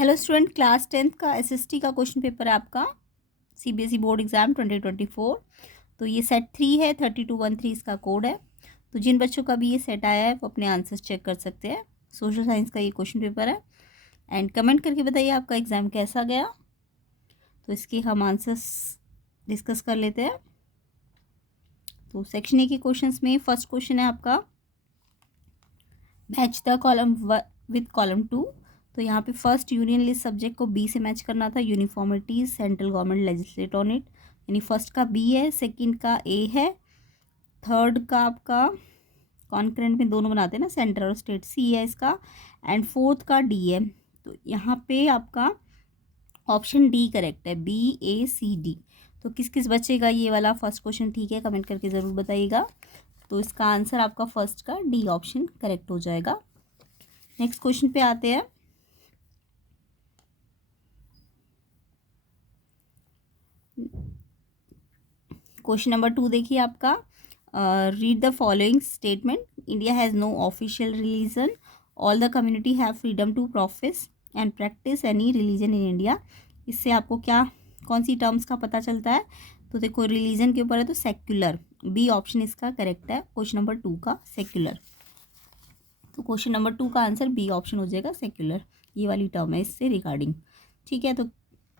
Hello student, class 10th का SST का question paper है आपका सीबीएसई बोर्ड एग्जाम 2024। तो ये सेट 3 है, 3213 इसका कोड है। तो जिन बच्चों का भी ये सेट आया है वो अपने आंसर्स चेक कर सकते हैं। सोशल साइंस का ये क्वेश्चन पेपर है एंड कमेंट करके बताइए आपका एग्ज़ाम कैसा गया। तो इसके हम आंसर्स डिस्कस कर लेते हैं। तो सेक्शन ए के क्वेश्चंस में फर्स्ट क्वेश्चन है आपका match the column with column 2। तो यहाँ पे फर्स्ट यूनियन लिस्ट सब्जेक्ट को बी से मैच करना था। Uniformity central government legislate on it, यानी फर्स्ट का बी है, सेकंड का ए है, थर्ड का आपका कॉन्करेंट में दोनों बनाते हैं ना, सेंटर और स्टेट, सी है इसका, एंड फोर्थ का डी है। तो यहाँ पे आपका ऑप्शन डी करेक्ट है, BACD। तो किस किस बच्चे का ये वाला फर्स्ट क्वेश्चन ठीक है, कमेंट करके ज़रूर बताइएगा। तो इसका आंसर आपका फर्स्ट का डी ऑप्शन करेक्ट हो जाएगा। नेक्स्ट क्वेश्चन पे आते हैं। क्वेश्चन नंबर 2 देखिए आपका, read the following statement. India has no official religion, all the community have freedom to profess and practice any religion in India. इससे आपको क्या कौन सी टर्म्स का पता चलता है? तो देखो रिलीजन के ऊपर है तो सेक्युलर, बी ऑप्शन इसका करेक्ट है क्वेश्चन नंबर 2 का, सेक्युलर। तो क्वेश्चन नंबर 2 का आंसर बी ऑप्शन हो जाएगा, सेक्युलर। ये वाली टर्म है इससे रिगार्डिंग, ठीक है। तो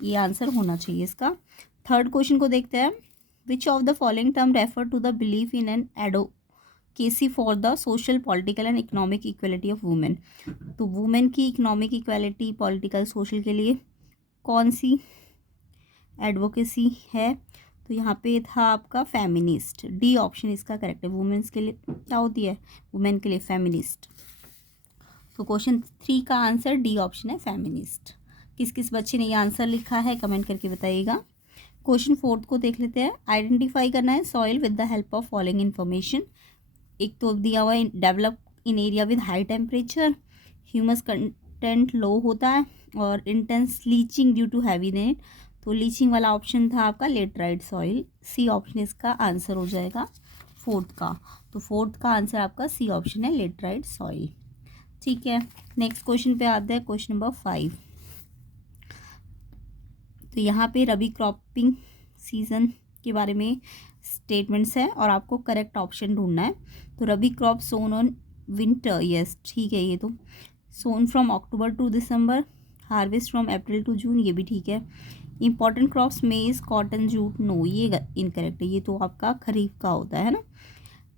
ये आंसर होना चाहिए इसका। थर्ड क्वेश्चन को देखते हैं। Which of the following term refer to the belief in an advocacy for the social political and economic equality of women. तो वुमेन की इकोनॉमिक इक्वलिटी, पॉलिटिकल, सोशल के लिए कौन सी एडवोकेसी है? तो यहाँ पे था आपका फेमिनिस्ट, डी ऑप्शन इसका करेक्ट है। वुमेन्स के लिए क्या होती है? वुमेन के लिए फेमिनिस्ट। तो क्वेश्चन 3 का आंसर डी ऑप्शन है, फेमिनिस्ट। किस किस बच्चे ने ये आंसर लिखा है कमेंट करके बताइएगा। क्वेश्चन 4 को देख लेते हैं। आइडेंटिफाई करना है soil with the help of following information. एक तो दिया हुआ है develop in area with high temperature, humus content low होता है, और intense leaching due to heavy rain. तो लीचिंग वाला ऑप्शन था आपका लेटराइट सॉइल, सी ऑप्शन इसका आंसर हो जाएगा फोर्थ का। तो फोर्थ का आंसर आपका सी ऑप्शन है, लेटराइट सॉइल, ठीक है। नेक्स्ट क्वेश्चन पे आते हैं, क्वेश्चन नंबर 5। तो यहाँ पे रबी क्रॉपिंग सीजन के बारे में स्टेटमेंट्स है और आपको करेक्ट ऑप्शन ढूंढना है। तो rabi crop sown on winter, yes ठीक है। ये तो sown from October to December, harvest from April to June, ये भी ठीक है। Important crops maize, cotton, jute, no, ये इनकरेक्ट है। ये तो आपका खरीफ का होता है ना।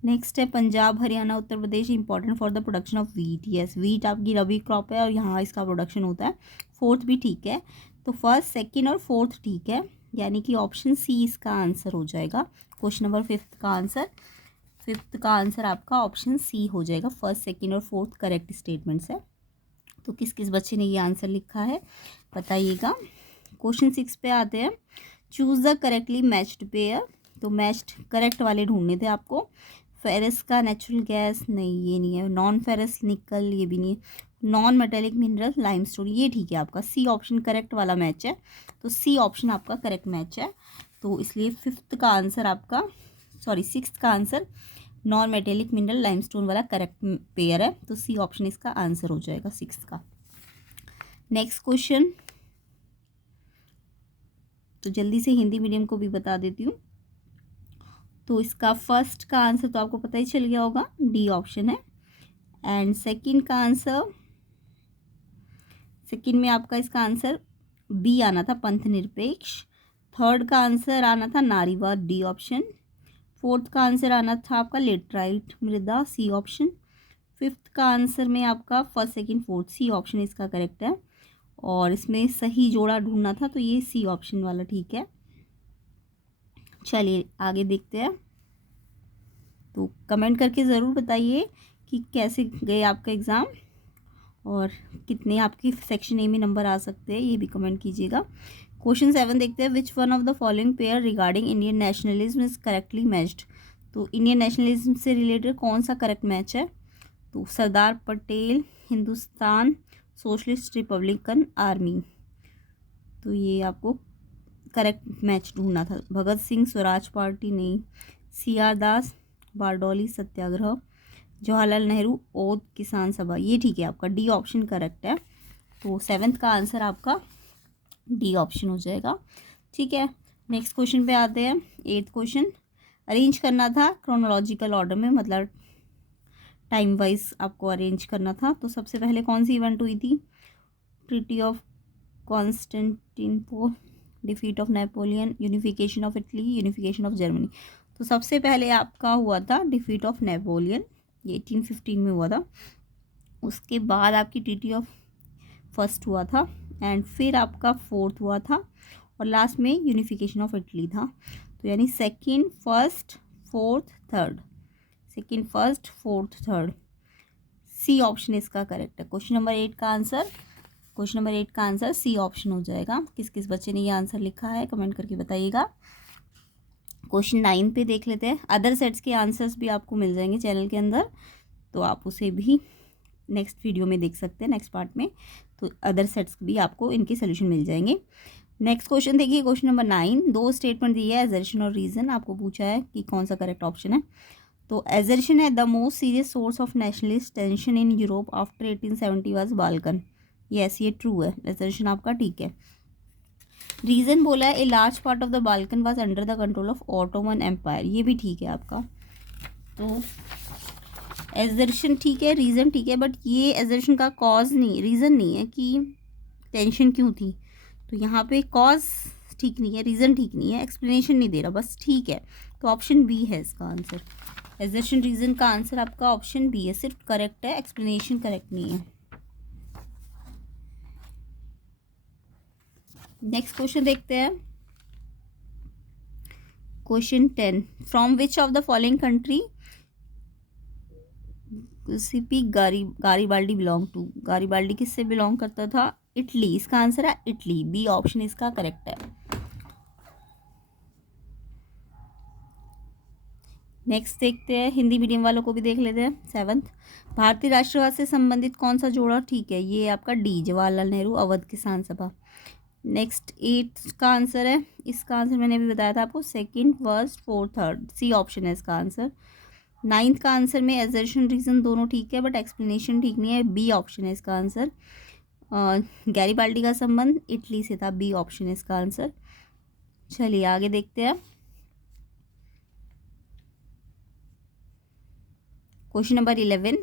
नेक्स्ट है Punjab, Haryana, Uttar Pradesh important for the production of wheat, yes wheat आपकी रबी क्रॉप है और यहाँ इसका प्रोडक्शन होता है। फोर्थ भी ठीक है। तो फर्स्ट, सेकंड और फोर्थ ठीक है, यानी कि ऑप्शन सी इसका आंसर हो जाएगा। क्वेश्चन नंबर 5th का आंसर आपका ऑप्शन सी हो जाएगा। फर्स्ट, सेकंड और फोर्थ करेक्ट स्टेटमेंट्स है। तो किस किस बच्चे ने ये आंसर लिखा है बताइएगा। क्वेश्चन 6 पे आते हैं। Choose the correctly matched pair. तो मैच्ड करेक्ट वाले ढूंढने थे आपको। फेरस का नेचुरल गैस, नहीं ये नहीं है। नॉन फेरस निकल, ये भी नहीं है। नॉन मेटेलिक मिनरल लाइमस्टोन, ये ठीक है आपका। सी ऑप्शन करेक्ट वाला मैच है, तो सी ऑप्शन आपका करेक्ट मैच है। तो इसलिए 5th का आंसर आपका, सॉरी 6th का answer non metallic mineral limestone वाला करेक्ट पेयर है। तो सी ऑप्शन इसका आंसर हो जाएगा 6th का। नेक्स्ट क्वेश्चन, तो जल्दी से हिंदी मीडियम को भी बता देती हूँ। तो इसका फर्स्ट का आंसर तो आपको पता ही चल गया होगा, डी ऑप्शन है। एंड सेकंड का आंसर, सेकंड में आपका इसका आंसर बी आना था, पंथ निरपेक्ष। थर्ड का आंसर आना था नारीवाद, डी ऑप्शन। फोर्थ का आंसर आना था आपका लेटराइट मृदा, सी ऑप्शन। 5th का आंसर में आपका first, second, fourth, C option इसका करेक्ट है। और इसमें सही जोड़ा ढूंढना था, तो ये सी ऑप्शन वाला ठीक है। चलिए आगे देखते हैं। तो कमेंट करके ज़रूर बताइए कि कैसे गए आपका एग्ज़ाम और कितने आपकी सेक्शन ए में नंबर आ सकते हैं, ये भी कमेंट कीजिएगा। क्वेश्चन 7 देखते हैं। Which one of the following pair regarding Indian nationalism is correctly matched. तो इंडियन नेशनलिज्म से रिलेटेड कौन सा करेक्ट मैच है? तो Sardar Patel, Hindustan socialist republican army, तो ये आपको करेक्ट मैच ढूंढना था। भगत सिंह स्वराज पार्टी, नहीं। CR दास, बारडोली सत्याग्रह, जवाहरलाल नेहरू ओद किसान सभा, ये ठीक है आपका, डी ऑप्शन करेक्ट है। तो 7th का आंसर आपका डी ऑप्शन हो जाएगा। ठीक है, नेक्स्ट क्वेश्चन पे आते हैं। 8th क्वेश्चन, अरेंज करना था क्रोनोलॉजिकल ऑर्डर में, मतलब टाइम वाइज आपको अरेंज करना था। तो सबसे पहले कौन सी इवेंट हुई थी? Treaty of Constantinople, defeat of Napoleon, unification of Italy, unification of Germany. तो सबसे पहले आपका हुआ था डिफीट ऑफ नेपोलियन, ये 1815 में हुआ था। उसके बाद आपकी ट्रीटी ऑफ फर्स्ट हुआ था, एंड फिर आपका 4th हुआ था, और लास्ट में यूनिफिकेशन ऑफ इटली था। तो यानी 2nd, 1st, 4th, 3rd, 2nd, 1st, 4th, 3rd, C option इसका करेक्ट है। क्वेश्चन नंबर 8 का आंसर सी ऑप्शन हो जाएगा। किस किस बच्चे ने ये आंसर लिखा है कमेंट करके बताइएगा। क्वेश्चन 9 पे देख लेते हैं। अदर सेट्स के आंसर्स भी आपको मिल जाएंगे चैनल के अंदर, तो आप उसे भी नेक्स्ट वीडियो में देख सकते हैं, नेक्स्ट पार्ट में। तो अदर सेट्स भी आपको इनके सोल्यूशन मिल जाएंगे। नेक्स्ट क्वेश्चन देखिए, क्वेश्चन नंबर 9, 2 स्टेटमेंट दिए है, एजर्शन और रीजन। आपको पूछा है कि कौन सा करेक्ट ऑप्शन है। तो एजर्शन है, the most serious source of nationalist tension in Europe after 1870 was Balkan. Yes, ये ट्रू है, एजर्शन आपका ठीक है। रीजन बोला है, a large part of the Balkan was under the control of Ottoman empire, ये भी ठीक है आपका। तो एजर्शन ठीक है, रीज़न ठीक है, बट ये एजर्शन का कॉज नहीं, रीज़न नहीं है कि टेंशन क्यों थी। तो यहाँ पे कॉज ठीक नहीं है, रीज़न ठीक नहीं है, एक्सप्लेनेशन नहीं दे रहा, बस ठीक है। तो ऑप्शन बी है इसका आंसर। एजर्शन रीज़न का आंसर आपका ऑप्शन बी है, सिर्फ करेक्ट है, एक्सप्लेनेशन करेक्ट नहीं है। नेक्स्ट क्वेश्चन देखते हैं। Question 10, from which of the following country CP Garibaldi belong to. Garibaldi किससे बिलोंग करता था? इटली। इसका आंसर है इटली, बी ऑप्शन इसका करेक्ट है। नेक्स्ट देखते हैं, हिंदी मीडियम वालों को भी देख लेते हैं। 7th, भारतीय राष्ट्रवाद से संबंधित कौन सा जोड़ा ठीक है? ये आपका डी, जवाहरलाल नेहरू अवध किसान सभा। नेक्स्ट 8th का आंसर है, इसका आंसर मैंने अभी बताया था आपको, 2nd, 1st, 4th, 3rd, C option है इसका आंसर। 9th का आंसर में एजर्शन रीजन दोनों ठीक है, बट एक्सप्लेनेशन ठीक नहीं है, बी ऑप्शन है इसका आंसर। गैरीबाल्डी का संबंध इटली से था, बी ऑप्शन है इसका आंसर। चलिए आगे देखते हैं। Question number 11,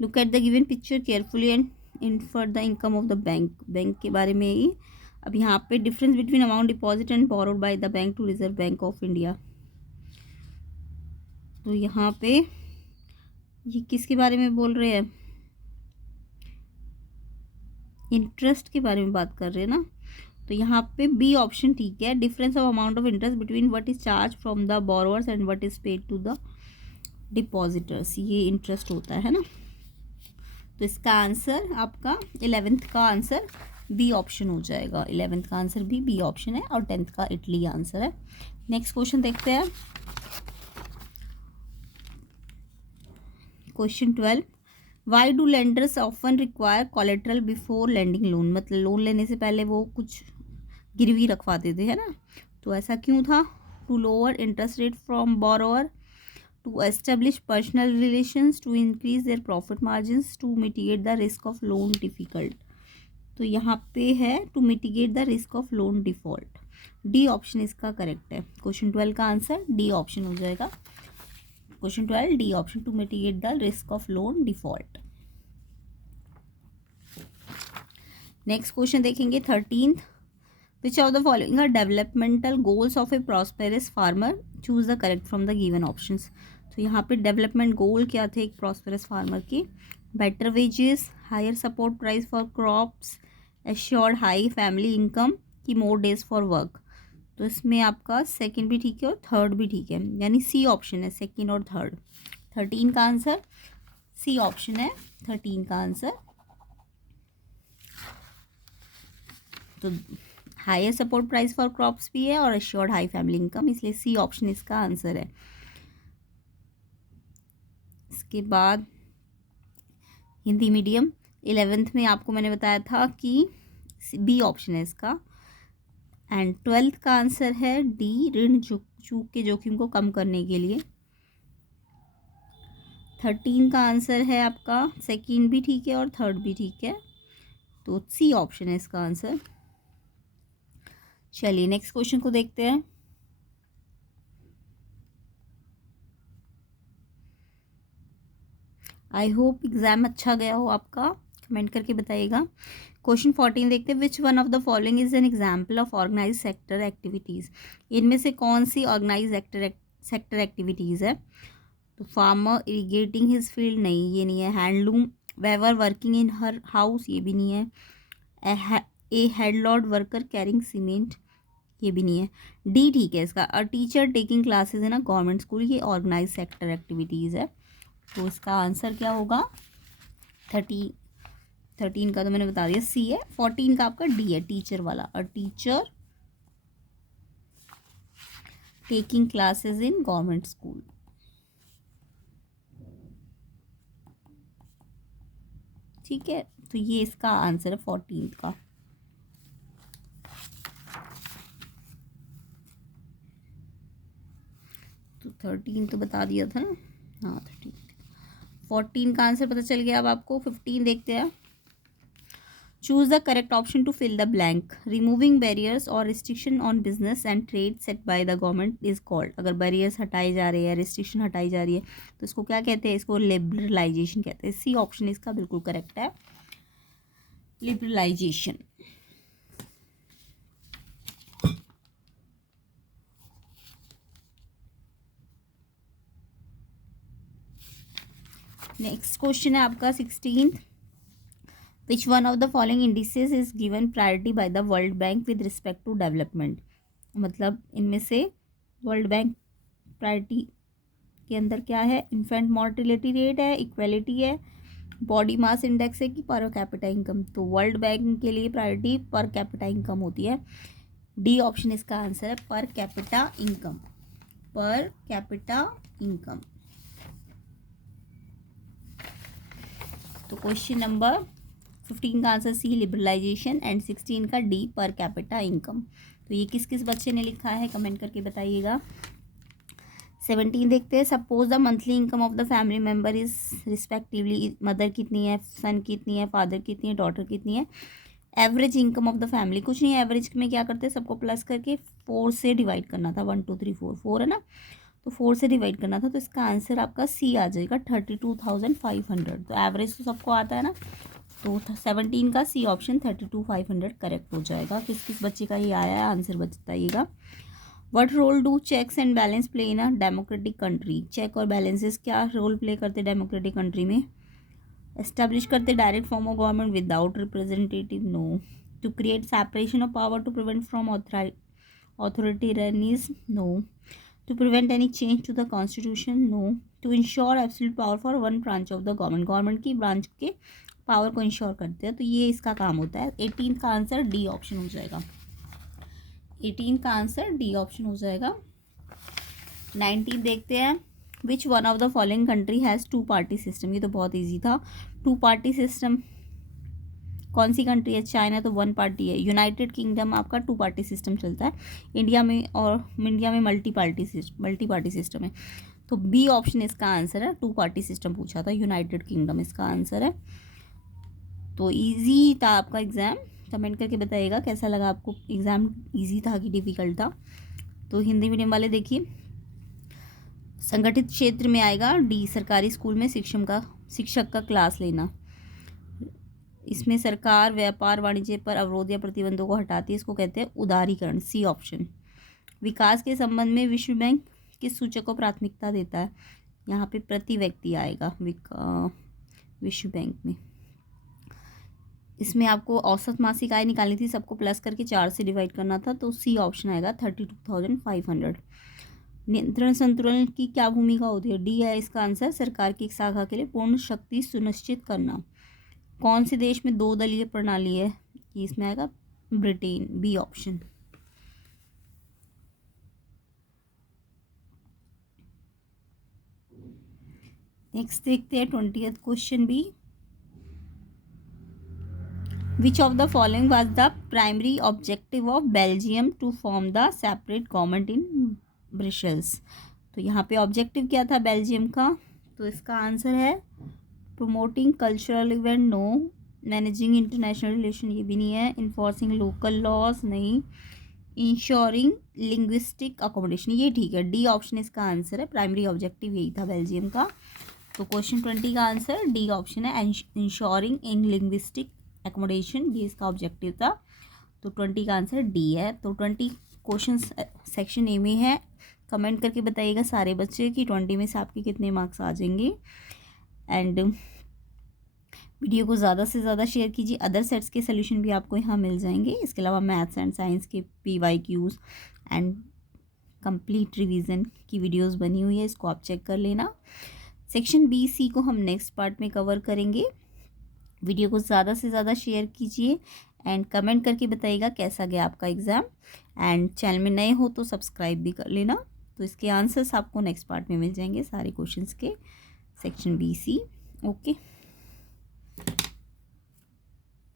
look at the given picture carefully and infer the income of the bank. Bank के बारे में ही। अब यहाँ पे difference between amount deposit and borrowed by the bank to Reserve Bank of India. तो यहाँ पे ये किसके बारे में बोल रहे हैं? इंटरेस्ट के बारे में बात कर रहे हैं ना। तो यहाँ पे बी ऑप्शन ठीक है, difference of amount of interest between what is charge from the borrowers and what is paid to the depositors, ये इंटरेस्ट होता है ना। तो इसका आंसर आपका 11th का आंसर बी ऑप्शन हो जाएगा। 11th का आंसर भी बी ऑप्शन है, और 10th का इटली आंसर है। नेक्स्ट क्वेश्चन देखते हैं। Question 12, why do lenders often require collateral before lending loan. मतलब लोन लेने से पहले वो कुछ गिरवी रखवाते थे, है ना। तो ऐसा क्यों था? To lower interest rate from borrower, to establish personal relations, to increase their profit margins, to mitigate the risk of loan difficult। तो यहाँ पे है to mitigate the risk of loan default, D option इसका correct है। Question 12 का answer D option हो जाएगा। Question 12 D option, to mitigate the risk of loan default. Next question देखेंगे 13th, which of the following are developmental goals of a prosperous farmer, choose the correct from the given options. तो यहाँ पे development goal क्या थे एक prosperous farmer की? Better wages, higher support price for crops, assured high family income, की more days for work. तो इसमें आपका 2nd भी ठीक है और 3rd भी ठीक है, यानी सी ऑप्शन है, 2nd और 3rd। 13 का आंसर सी ऑप्शन है, 13 का आंसर। तो higher support price for crops भी है और एश्योर्ड हाई फैमिली इनकम, इसलिए सी ऑप्शन इसका आंसर है। इसके बाद हिंदी मीडियम 11th में आपको मैंने बताया था कि बी ऑप्शन है इसका, एंड 12th का आंसर है डी, ऋण चूक के जोखिम को कम करने के लिए। 13 का आंसर है आपका 2nd भी ठीक है और 3rd भी ठीक है। तो सी ऑप्शन है इसका आंसर। चलिए नेक्स्ट क्वेश्चन को देखते हैं। आई होप एग्जाम अच्छा गया हो आपका, कमेंट करके बताइएगा। क्वेश्चन 14 देखते हैं। Which one of the following is an example of organise sector activities. इनमें से कौन सी ऑर्गेनाइज सेक्टर एक्टिविटीज़ है? तो फार्मर इरिगेटिंग हिज फील्ड, नहीं ये नहीं है। Handloom weaver working in her house, ये भी नहीं है। A headload worker carrying cement, ये भी नहीं है। डी ठीक है इसका। A teacher taking classes in a government school, ये ऑर्गेनाइज सेक्टर एक्टिविटीज़ है। तो इसका आंसर क्या होगा? 13 का तो मैंने बता दिया सी है। 14 का आपका डी है, टीचर वाला। अ teacher taking classes in government school. ठीक है, तो ये इसका आंसर है 14 का। तो 13 तो बता दिया था ना, हाँ 13। 14 का आंसर पता चल गया। अब आपको 15 देखते हैं। Choose the correct option to fill the blank. Removing barriers और restriction on business and trade set by the government is called. अगर बैरियर्स हटाए जा रहे हैं, रिस्ट्रिक्शन हटाई जा रही है, तो इसको क्या कहते हैं? इसको लिबरलाइजेशन कहते हैं। सी ऑप्शन इसका बिल्कुल करेक्ट है, लिबरलाइजेशन। नेक्स्ट क्वेश्चन है आपका 16th। Which one of the following indices is given priority by the World Bank with respect to development. मतलब इनमें से वर्ल्ड बैंक प्रायोरिटी के अंदर क्या है? इन्फेंट मॉर्टिलिटी रेट है, इक्वेलिटी है, बॉडी मास इंडेक्स है कि पर कैपिटा इनकम। तो वर्ल्ड बैंक के लिए प्रायोरिटी पर कैपिटा इनकम होती है। डी ऑप्शन इसका आंसर है, per capita income. Per capita income. तो क्वेश्चन नंबर 15 का आंसर सी, लिबरलाइजेशन, एंड 16 का डी, पर कैपिटा इनकम। तो ये किस किस बच्चे ने लिखा है कमेंट करके बताइएगा। 17 देखते हैं। Suppose the monthly income of the family member is respectively, mother कितनी है, सन कितनी है, फादर कितनी है, डॉटर कितनी है। Average income of the family, कुछ नहीं है। एवरेज में क्या करते हैं? सबको प्लस करके 4 से डिवाइड करना था। 1 2 3 4, 4 है ना, तो 4 से डिवाइड करना था। तो इसका आंसर आपका सी आ जाएगा, 32,500। तो एवरेज तो सबको आता है ना, तो 17 का सी ऑप्शन 32,500 करेक्ट हो जाएगा। किस किस बच्चे का ये आया है आंसर बताइएगा। What role do checks and balance play in a democratic country. Check और बैलेंसेस क्या रोल प्ले करते डेमोक्रेटिक कंट्री में? एस्टेब्लिश करते direct form of government without representative, no. To create separation of power to prevent from authoritarianism, no. To prevent any change to the constitution, no. To ensure absolute power for one branch of the government की branch के power को ensure करते हैं। तो ये इसका काम होता है। 18 का आंसर डी ऑप्शन हो जाएगा। 18 का आंसर डी ऑप्शन हो जाएगा। 19 देखते हैं। Which one of the following country has 2 party system. ये तो बहुत इजी था। 2 पार्टी सिस्टम कौन सी कंट्री है? चाइना तो 1 पार्टी है। यूनाइटेड किंगडम आपका 2 पार्टी सिस्टम चलता है। इंडिया में मल्टी पार्टी सिस्टम है। तो बी ऑप्शन इसका आंसर है। 2 पार्टी सिस्टम पूछा था, यूनाइटेड किंगडम इसका आंसर है। तो इजी था आपका एग्ज़ाम। कमेंट करके बताइएगा कैसा लगा आपको एग्ज़ाम, इजी था कि डिफ़िकल्ट था। तो हिंदी मीडियम वाले देखिए, संगठित क्षेत्र में आएगा डी, सरकारी स्कूल में शिक्षक का क्लास लेना। इसमें सरकार व्यापार वाणिज्य पर अवरोध या प्रतिबंधों को हटाती है, इसको कहते हैं उदारीकरण, सी ऑप्शन। विकास के संबंध में विश्व बैंक किस सूचक को प्राथमिकता देता है? यहाँ पे प्रति व्यक्ति आएगा विश्व बैंक में। इसमें आपको औसत मासिक आय निकालनी थी, सबको प्लस करके 4 से डिवाइड करना था। तो सी ऑप्शन आएगा, 32,500। नियंत्रण संतुलन की क्या भूमिका होती है? डी है इसका आंसर, सरकार की एक शाखा के लिए पूर्ण शक्ति सुनिश्चित करना। कौन से देश में 2 दलीय प्रणाली है? ये इसमें आएगा ब्रिटेन, बी ऑप्शन। नेक्स्ट देखते हैं 20th question B. Which of the following was the primary objective of Belgium to form the separate government in Brussels. तो यहाँ पे ऑब्जेक्टिव क्या था बेल्जियम का? तो इसका आंसर है promoting cultural event, no. Managing international relation ये भी नहीं है, इन्फोर्सिंग लोकल लॉज नहीं, इंश्योरिंग लिंग्विस्टिक अकोमोडेशन ये ठीक है, डी ऑप्शन इसका आंसर है, प्राइमरी ऑब्जेक्टिव यही था बेल्जियम का। तो क्वेश्चन 20 का आंसर डी ऑप्शन है, इंश्योरिंग इन लिंग्विस्टिक एकोमोडेशन, ये इसका ऑब्जेक्टिव था। तो 20 का आंसर डी है। तो 20 क्वेश्चन सेक्शन ए में है। कमेंट करके बताइएगा सारे बच्चे कि 20 में से आपके कितने मार्क्स आ जाएंगे। एंड वीडियो को ज़्यादा से ज़्यादा शेयर कीजिए, अदर सेट्स के सोल्यूशन भी आपको यहाँ मिल जाएंगे। इसके अलावा मैथ्स एंड साइंस के PYQs एंड कंप्लीट रिवीजन की वीडियोस बनी हुई है, इसको आप चेक कर लेना। सेक्शन BC को हम नेक्स्ट पार्ट में कवर करेंगे। वीडियो को ज़्यादा से ज़्यादा शेयर कीजिए एंड कमेंट करके बताइएगा कैसा गया आपका एग्ज़ाम। एंड चैनल में नए हो तो सब्सक्राइब भी कर लेना। तो इसके आंसर्स आपको नेक्स्ट पार्ट में मिल जाएंगे सारे क्वेश्चंस के, सेक्शन BC। ओके।